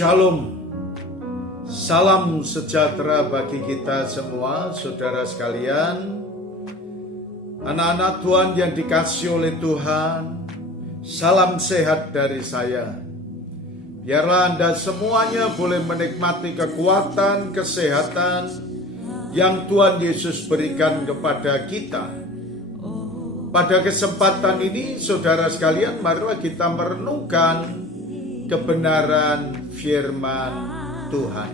Shalom, salam sejahtera bagi kita semua, saudara sekalian, anak-anak Tuhan yang dikasihi oleh Tuhan. Salam sehat dari saya. Biarlah Anda semuanya boleh menikmati kekuatan, kesehatan yang Tuhan Yesus berikan kepada kita. Pada kesempatan ini, saudara sekalian, marilah kita merenungkan kebenaran firman Tuhan.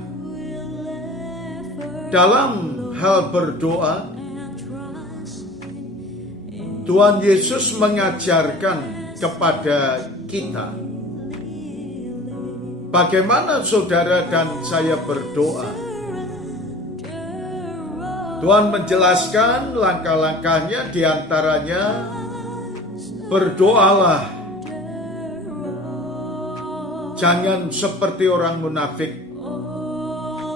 Dalam hal berdoa, Tuhan Yesus mengajarkan kepada kita bagaimana saudara dan saya berdoa. Tuhan menjelaskan langkah-langkahnya, diantaranya berdoalah jangan seperti orang munafik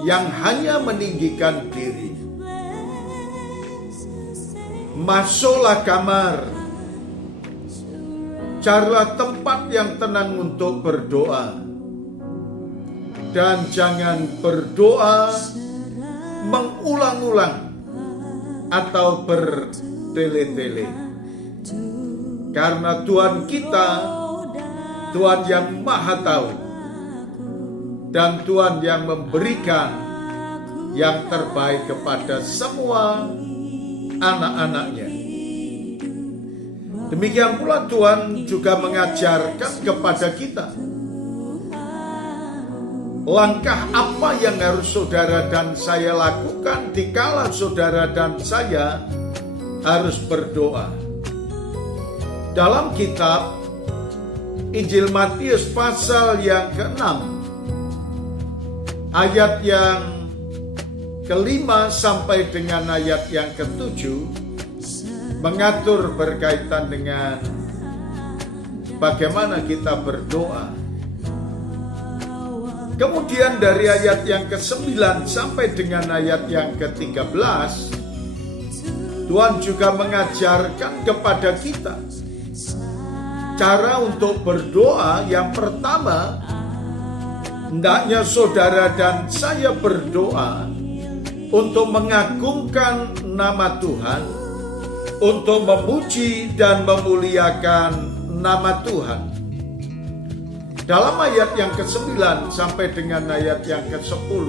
yang hanya meninggikan diri. Masuklah kamar, carilah tempat yang tenang untuk berdoa, dan jangan berdoa mengulang-ulang atau bertele-tele. Karena Tuhan kita, Tuhan yang Maha Tahu, dan Tuhan yang memberikan yang terbaik kepada semua anak-anaknya. Demikian pula Tuhan juga mengajarkan kepada kita langkah apa yang harus saudara dan saya lakukan dikala saudara dan saya harus berdoa. Dalam kitab Injil Matius pasal yang ke-6, ayat yang ke-5 sampai dengan ayat yang ke-7 mengatur berkaitan dengan bagaimana kita berdoa. Kemudian dari ayat yang ke-9 sampai dengan ayat yang ke-13, Tuhan juga mengajarkan kepada kita cara untuk berdoa. Yang pertama, hendaknya saudara dan saya berdoa untuk mengagungkan nama Tuhan, untuk memuji dan memuliakan nama Tuhan. Dalam ayat yang ke-9 sampai dengan ayat yang ke-10.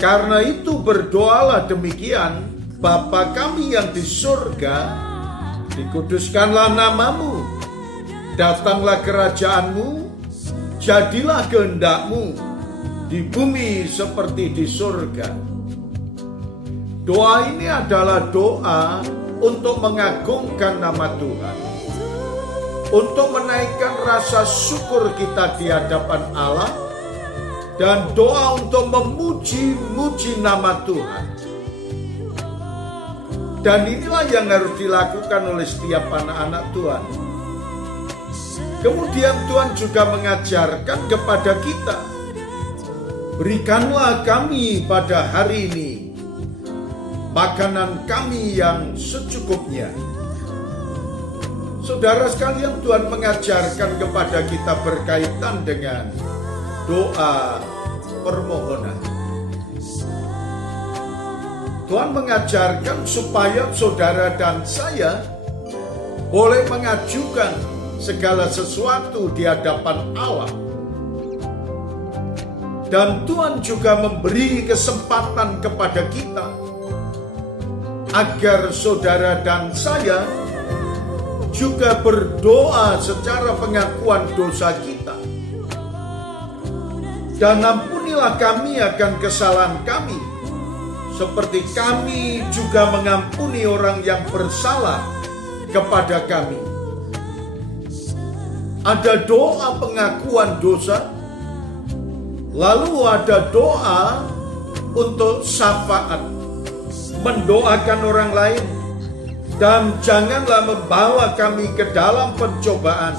Karena itu berdoalah demikian, Bapa kami yang di surga, dikuduskanlah namamu, datanglah kerajaanmu, jadilah kehendakmu di bumi seperti di surga. Doa ini adalah doa untuk mengagungkan nama Tuhan, untuk menaikkan rasa syukur kita di hadapan Allah, dan doa untuk memuji-muji nama Tuhan. Dan inilah yang harus dilakukan oleh setiap anak-anak Tuhan. Kemudian Tuhan juga mengajarkan kepada kita, berikanlah kami pada hari ini makanan kami yang secukupnya. Saudara sekalian, Tuhan mengajarkan kepada kita berkaitan dengan doa permohonan. Tuhan mengajarkan supaya saudara dan saya boleh mengajukan segala sesuatu di hadapan Allah. Dan Tuhan juga memberi kesempatan kepada kita agar saudara dan saya juga berdoa secara pengakuan dosa kita. Dan ampunilah kami akan kesalahan kami, seperti kami juga mengampuni orang yang bersalah kepada kami. Ada doa pengakuan dosa, lalu ada doa untuk syafaat, mendoakan orang lain, dan janganlah membawa kami ke dalam pencobaan,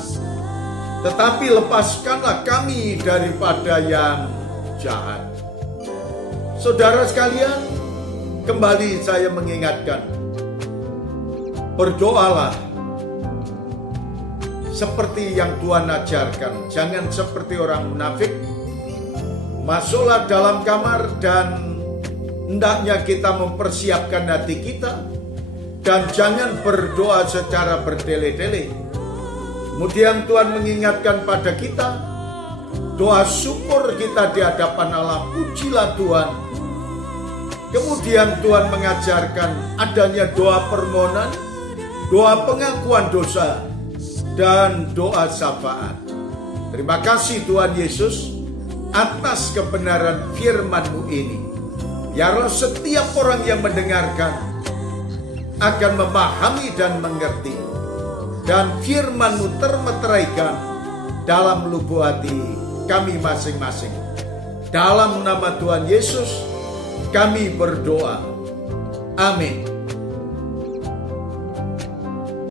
tetapi lepaskanlah kami daripada yang jahat. Saudara sekalian, kembali saya mengingatkan, berdoalah seperti yang Tuhan ajarkan. Jangan seperti orang munafik. Masuklah dalam kamar dan hendaknya kita mempersiapkan hati kita. Dan jangan berdoa secara berdele-dele. Kemudian Tuhan mengingatkan pada kita, doa syukur kita di hadapan Allah, pujilah Tuhan. Kemudian Tuhan mengajarkan adanya doa permohonan, doa pengakuan dosa, dan doa syafaat. Terima kasih Tuhan Yesus atas kebenaran firman-Mu ini. Ya Allah, setiap orang yang mendengarkan akan memahami dan mengerti, dan firman-Mu termeteraikan dalam lubuk hati kami masing-masing. Dalam nama Tuhan Yesus kami berdoa. Amin.